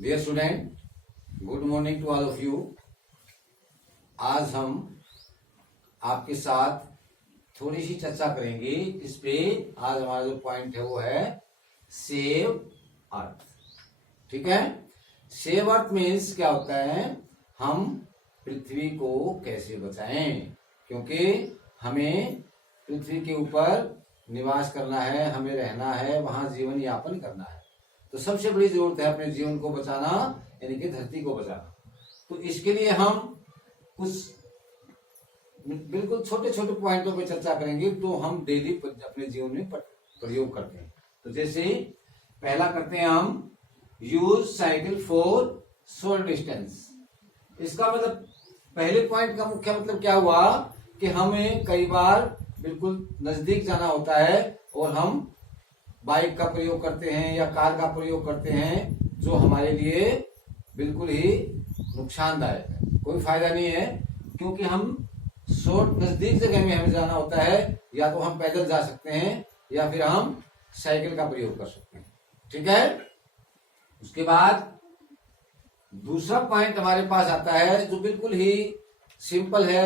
Dear student, good morning to all of you. आज हम आपके साथ थोड़ी सी चर्चा करेंगे इस पे। आज हमारा जो पॉइंट है वो है सेव अर्थ। ठीक है, सेव अर्थ मीन्स क्या होता है, हम पृथ्वी को कैसे बचाएं, क्योंकि हमें पृथ्वी के ऊपर निवास करना है, हमें रहना है, वहां जीवन यापन करना है। तो सबसे बड़ी जरूरत है अपने जीवन को बचाना, यानी कि धरती को बचाना। तो इसके लिए हम कुछ बिल्कुल छोटे छोटे पॉइंटों पे चर्चा करेंगे तो हम डेली अपने जीवन में प्रयोग करते हैं। तो जैसे पहला करते हैं हम use cycle for short distance. इसका मतलब पहले पॉइंट का मुख्य मतलब क्या हुआ कि हमें कई बार बिल्कुल नजदीक जाना होता है और हम बाइक का प्रयोग करते हैं या कार का प्रयोग करते हैं, जो हमारे लिए बिल्कुल ही नुकसानदायक है, कोई फायदा नहीं है। क्योंकि हम शॉर्ट नजदीक जगह में हमें जाना होता है, या तो हम पैदल जा सकते हैं या फिर हम साइकिल का प्रयोग कर सकते हैं। ठीक है, उसके बाद दूसरा पॉइंट हमारे पास आता है जो बिल्कुल ही सिंपल है,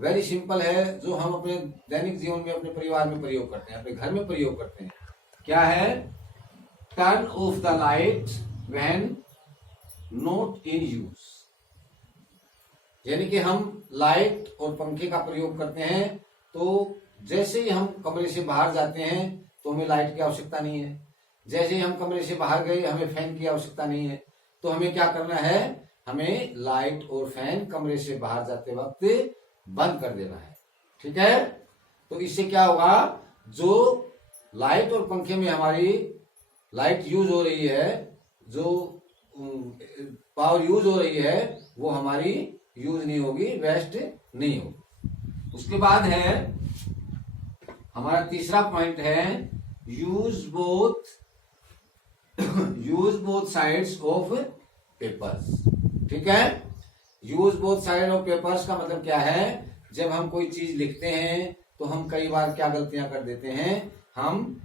वेरी सिंपल है, जो हम अपने दैनिक जीवन में अपने परिवार में प्रयोग करते हैं, अपने घर में प्रयोग करते हैं। क्या है? Turn off the light when not in use. यानी कि हम लाइट और पंखे का प्रयोग करते हैं, तो जैसे ही हम कमरे से बाहर जाते हैं तो हमें लाइट की आवश्यकता नहीं है, जैसे ही हम कमरे से बाहर गए हमें फैन की आवश्यकता नहीं है। तो हमें क्या करना है, हमें लाइट और फैन कमरे से बाहर जाते वक्त बंद कर देना है। ठीक है, तो इससे क्या होगा, जो लाइट और पंखे में हमारी लाइट यूज हो रही है, जो पावर यूज हो रही है, वो हमारी यूज नहीं होगी, वेस्ट नहीं होगी। उसके बाद है हमारा तीसरा पॉइंट है use both sides of papers. ठीक है, use both side of papers का मतलब क्या है, जब हम कोई चीज लिखते हैं तो हम कई बार क्या गलतियां कर देते हैं, हम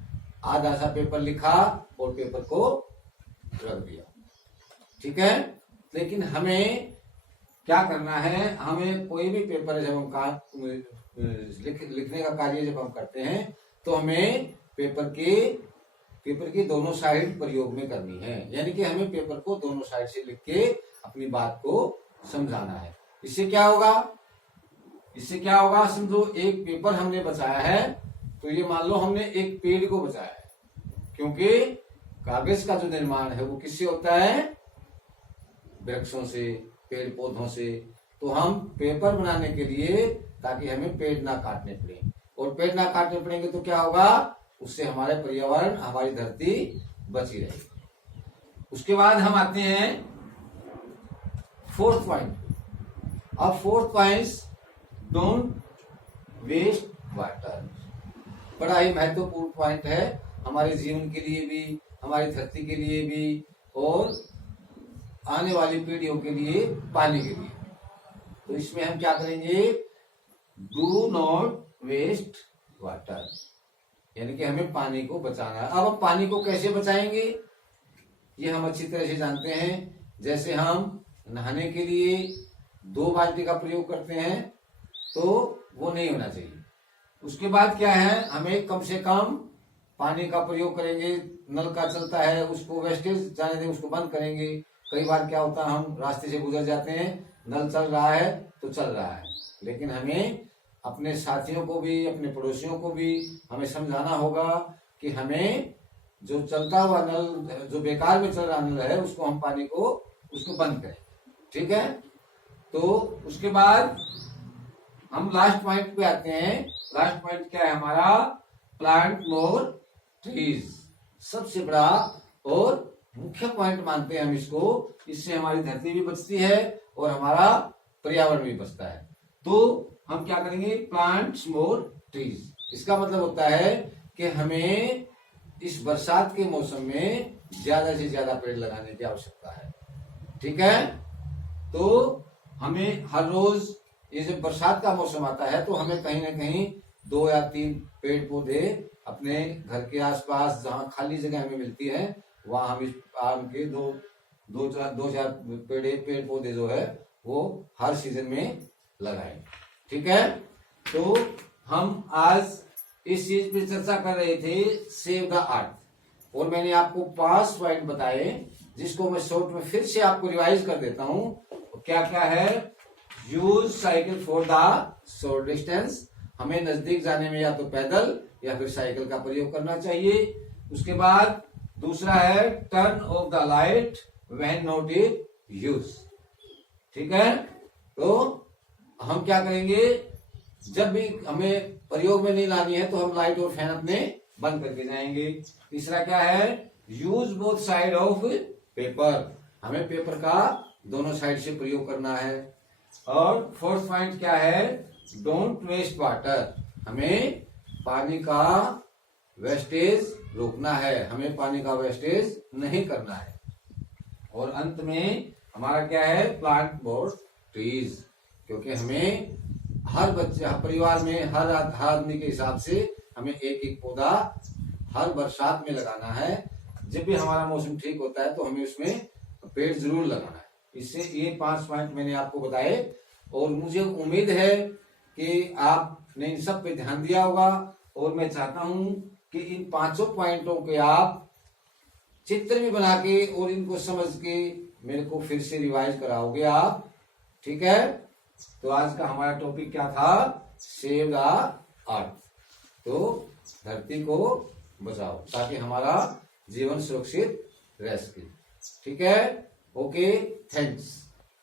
आधा सा पेपर लिखा और पेपर को रख दिया। ठीक है, लेकिन हमें क्या करना है, हमें कोई भी पेपर जब हम लिखने का कार्य जब हम करते हैं तो हमें पेपर की दोनों साइड प्रयोग में करनी है। यानी कि हमें पेपर को दोनों साइड से लिख के अपनी बात को समझाना है। इससे क्या होगा, समझो एक पेपर हमने बचाया है, तो ये मान लो हमने एक पेड़ को बचाया है, क्योंकि कागज का जो निर्माण है वो किससे होता है, वृक्षों से, पेड़ पौधों से। तो हम पेपर बनाने के लिए, ताकि हमें पेड़ ना काटने पड़े, और पेड़ ना काटने पड़ेंगे तो क्या होगा, उससे हमारे पर्यावरण, हमारी धरती बची रहेगी। उसके बाद हम आते हैं फोर्थ पॉइंट। अब fourth point, don't waste water. बड़ा ही महत्वपूर्ण पॉइंट है हमारे जीवन के लिए भी, हमारी धरती के लिए भी, और आने वाली पीढ़ियों के लिए, पानी के लिए। तो इसमें हम क्या करेंगे, डू नॉट वेस्ट वाटर, यानी कि हमें पानी को बचाना है। अब हम पानी को कैसे बचाएंगे, ये हम अच्छी तरह से जानते हैं। जैसे हम नहाने के लिए 2 बाल्टी का प्रयोग करते हैं, तो वो नहीं होना चाहिए। उसके बाद क्या है, हमें कम से कम पानी का प्रयोग करेंगे। नल का चलता है, उसको वेस्टेज जाने दें, उसको बंद करेंगे। कई बार क्या होता है, हम रास्ते से गुजर जाते हैं, नल चल रहा है तो चल रहा है, लेकिन हमें अपने साथियों को भी, अपने पड़ोसियों को भी हमें समझाना होगा कि हमें जो चलता हुआ नल, जो बेकार में चल रहा नल है, उसको हम पानी को उसको बंद करें। ठीक है, तो उसके बाद हम लास्ट पॉइंट पे आते हैं। लास्ट पॉइंट क्या है हमारा, प्लांट मोर ट्रीज। सबसे बड़ा और मुख्य पॉइंट मानते हैं हम इसको। इससे हमारी धरती भी बचती है और हमारा पर्यावरण भी बचता है। तो हम क्या करेंगे, प्लांट्स मोर ट्रीज। इसका मतलब होता है कि हमें इस बरसात के मौसम में ज्यादा से ज्यादा पेड़ लगाने की आवश्यकता है। ठीक है, तो हमें हर रोज, ये जब बरसात का मौसम आता है तो हमें कहीं ना कहीं 2 या 3 पेड़ पौधे अपने घर के आसपास, जहाँ खाली जगह हमें मिलती है, वहां हम इस आम के 2 दो चार पेड़ पौधे जो है वो हर सीजन में लगाएं। ठीक है, तो हम आज इस चीज पे चर्चा कर रहे थे, सेव द अर्थ, और मैंने आपको 5 पॉइंट बताए जिसको मैं शॉर्ट में फिर से आपको रिवाइज कर देता हूं। क्या क्या है? Use cycle for the short distance, हमें नजदीक जाने में या तो पैदल या फिर साइकिल का प्रयोग करना चाहिए। उसके बाद दूसरा है turn off the light when not in use. ठीक है, तो हम क्या करेंगे, जब भी हमें प्रयोग में नहीं लानी है तो हम लाइट और फैन अपने बंद करके जाएंगे। तीसरा क्या है? Use both side of paper, हमें पेपर का दोनों साइड से प्रयोग करना है। और फोर्थ पॉइंट क्या है? डोंट वेस्ट वाटर, हमें पानी का वेस्टेज रोकना है, हमें पानी का वेस्टेज नहीं करना है। और अंत में हमारा क्या है? प्लांट मोर ट्रीज, क्योंकि हमें हर बच्चे, हर परिवार में, हर आदमी के हिसाब से हमें एक एक पौधा हर बरसात में लगाना है। जब भी हमारा मौसम ठीक होता है तो हमें उसमें पेड़ जरूर लगाना है। इससे ये 5 पॉइंट मैंने आपको बताए, और मुझे उम्मीद है कि आपने इन सब पे ध्यान दिया होगा। और मैं चाहता हूं कि इन 5 पॉइंटों के आप चित्र भी बना के और इनको समझ के मेरे को फिर से रिवाइज कराओगे आप। ठीक है, तो आज का हमारा टॉपिक क्या था? सेव द अर्थ, तो धरती को बचाओ ताकि हमारा जीवन सुरक्षित रह सके। ठीक है, ओके, थैंक्स।